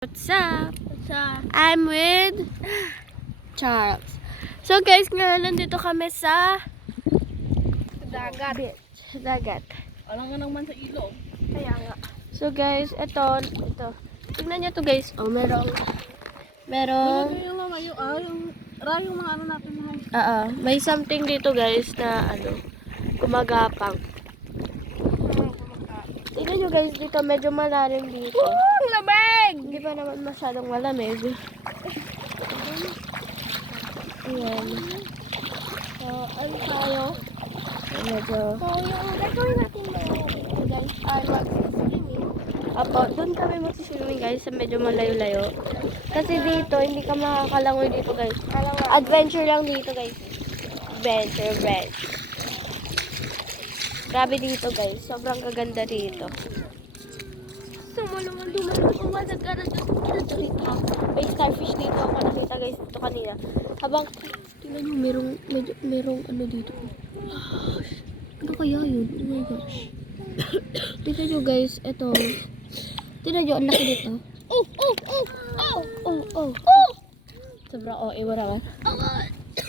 What's up? What's up? I'm with Charles. So guys, ngayon nandito kami sa Dagat. beach. Dagat. Alam nga naman sa ilog. Kaya nga. So guys, ito. Tingnan nyo to guys. Oh, merong Yung lamayo, yung mga ano natin na. may something dito guys na gumagapang. Tingnan nyo guys, dito medyo malalim dito. Ang lamig! Hindi pa naman masyadong malamig. Ayan. So, ano tayo? Medyo... So, yung gagawin natin guys, ay mag-swimming. Apo, doon kami magsiswimming guys sa medyo malayo-layo. Kasi dito, hindi ka makakalangoy dito guys. Adventure lang dito guys. Adventure. Grabe dito guys. Sobrang kaganda dito. May starfish dito ako nakita guys dito kanina. Habang, tingnan nyo, merong ano dito. Ano kaya yun? Oh my gosh. Tingnan nyo guys, eto. Tingnan nyo, ang laki dito. Oh. Sobrang iwan naman.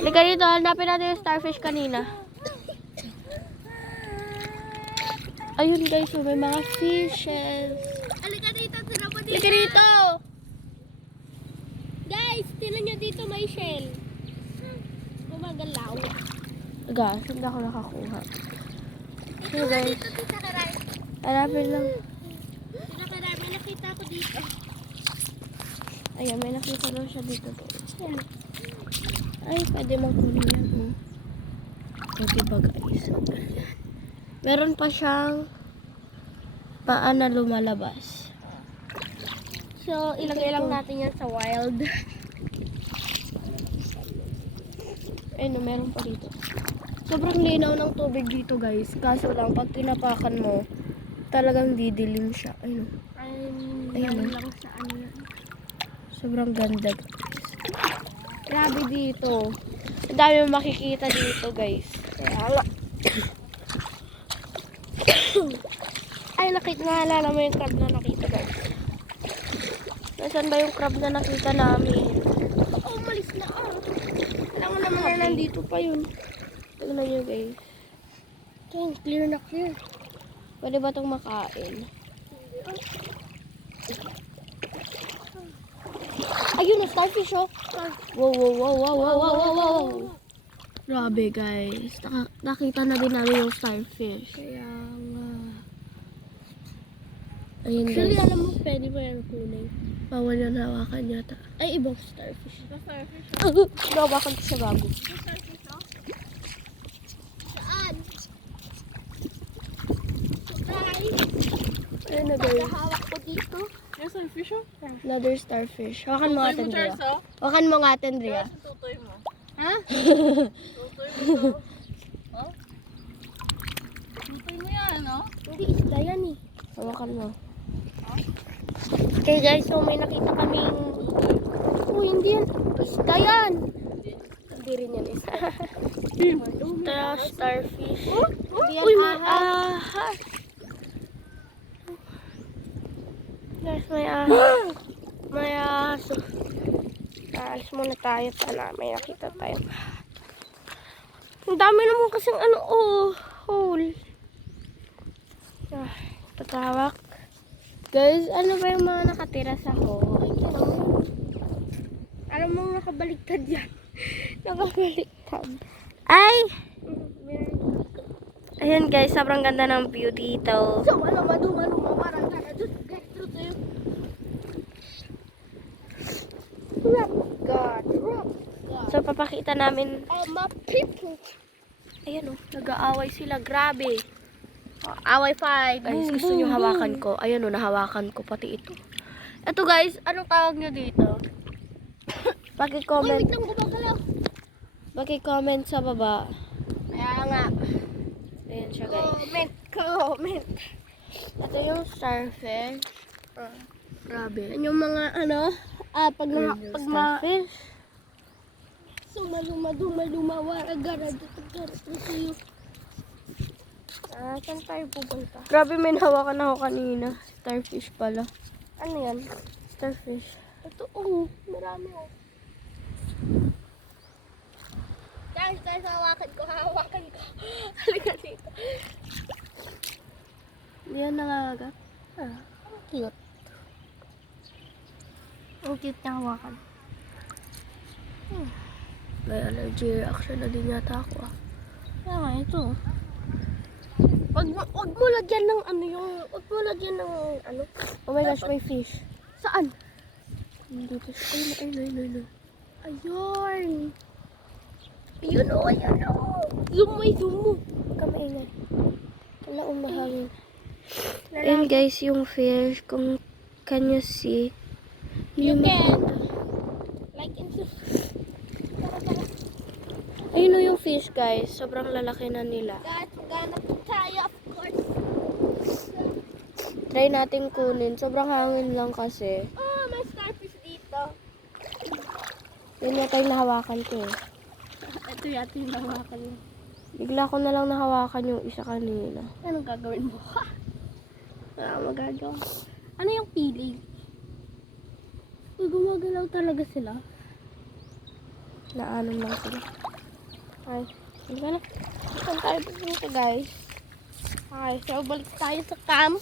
Halika dito, hanapin natin yung starfish kanina. Ayun guys, may mga fishes. Halika dito, tira pa dito. Halika dito! Guys, tinan nyo dito may shell. Gumagalaw. Gas, hindi ako nakakuha. So guys, Dito karay. hanapin lang. Tira karay, may nakita ko dito. Ayan, may nakita lang siya dito. Ayan. Ay, pwede magkunin yan. Oh. Pwede ba guys? Meron pa siyang paa na lumalabas. So, ilagay lang natin yan sa wild. Ayun, meron pa dito. Sobrang linaw ng tubig dito guys. Kaso lang, pag tinapakan mo, talagang didilim siya. Ayun. Ayun. Lang sa ano yan. Sobrang ganda guys. Grabe dito. Ang dami mong makikita dito guys. Kaya ay, naalala mo yung crab na nakita guys. Nasaan ba yung crab na nakita namin? Oh, malis na Alam mo naman na nandito pa yun. Tignan nyo guys. Ito, clear na clear. Pwede ba itong makain? Ayun, starfish oh. Wow. Grabe guys. Nakita na din namin yung starfish. Kaya nga. Ayun Actually, guys. alam mo, pwede ba yan kunin? Bawal yan hawakan yata. Ay, ibang starfish. Starfish? Hawakan ko siya bago. Starfish, oh? Saan? Guys, Ayun na guys. hawak ko dito. Yung starfish, oh? Another starfish. Hawakan mo nga Tutoy mo, Andrea. Charles, oh? Hawakan mo nga Andrea. Tutoy mo. Ha? Tutoy mo to. Oh? Tutoy mo yan, oh? Hindi, isda yan eh. Hawakan mo. Okay guys, so may nakita kaming... Oh, hindi yan. Isda yan. Hindi rin yan isa. Starfish. Hindi yan Uy, may ahas. ahas. Guys, may ahas. May ahas. Alis muna tayo. Sana may nakita tayo. Ang dami naman kasing hole. Patawak. Guys, ano ba yung mga nakatira sa hole? Alam mo, nakabaliktad yan. Nakabaliktad. Ay! Ayun guys, sobrang ganda ng view dito. So, maluma, parang guys, tutoy. God. So, papakita namin. My people. Ayan o, nag-aaway sila. Grabe. Away fight. Guys, gusto nyo hawakan ko. Ayan o, nahawakan ko. Pati ito. Ito guys, anong tawag nyo dito? Paki-comment. Wait lang, gumagalaw. Paki-comment sa baba. Kaya nga. Ayan siya guys. Comment. Ito yung starfish. Grabe. Yan yung mga pag Starfish. so maluma, waragara, tutoy. Saan tayo pupunta? Grabe, may nahawakan ako kanina. Starfish pala. Ano yan? starfish. Ito, oh, marami oh. Guys, hawakan ko. Halika dito. Hindi yan nangangagat. Ah, cute. Ang cute niya hawakan. May allergy reaction na din yata ako ah. Kaya nga, ito. Wag mo lagyan ng ano yung... Wag mo lagyan ng ano. Oh my gosh, may fish. Saan? Dito. Ayun. Ayun. Ayun o. Zoom mo. Huwag ka maingay. Wala umahangin. Ayun guys, yung fish. Kung can you see? You Yung can. maganda. Like and Ayun o yung fish guys. Sobrang lalaki na nila. Guys, we're gonna tayo, of course. Try natin kunin. Sobrang hangin lang kasi. Oh, may starfish dito. Yun yung tayo nahawakan ko eh. Ito yata yung nawakan mo. Bigla ko na lang nahawakan yung isa kanina. Anong gagawin mo? Wala magagawa. Ano yung pilig? Uy, gumagalaw talaga sila. Naanon lang sila. Ay, hindi ka na. Saan tayo pupunta, guys? Okay, so balik tayo sa camp.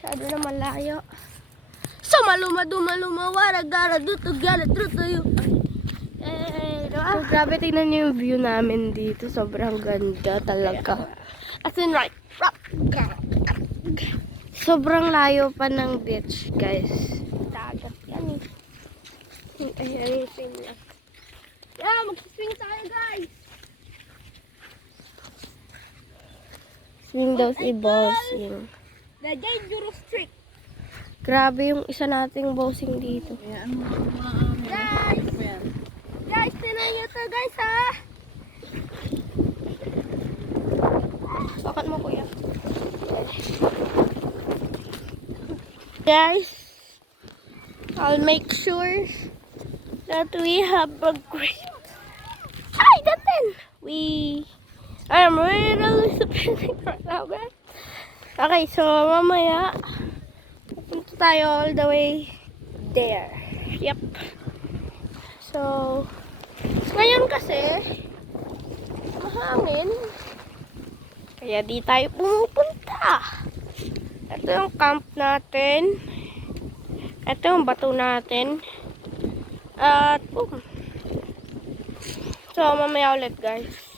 Masyado na malayo. So maluma, waragara, dutugyala, trutuyo. So, grabe, tingnan niyo yung view namin dito. Sobrang ganda talaga. As in, right. Sobrang layo pa ng beach, guys. Dagat yan eh. Ay, same lang. Yeah, mag-swing tayo, guys. Swing daw si bossing. The dangerous trick. Grabe yung isa nating bossing dito. Guys! Guys, tinan nyo to, guys, ha? Bakit mo, kuya? Guys, I'll make sure that we have a great... Hi, Danten! I'm really spinning right now, guys. Okay, so mamaya, pupunta tayo all the way there. Yep. So, ngayon kasi, mahangin. Kaya di tayo pumupunta. Ito yung camp natin. Ito yung bato natin. At, boom. So, mamaya ulit, guys.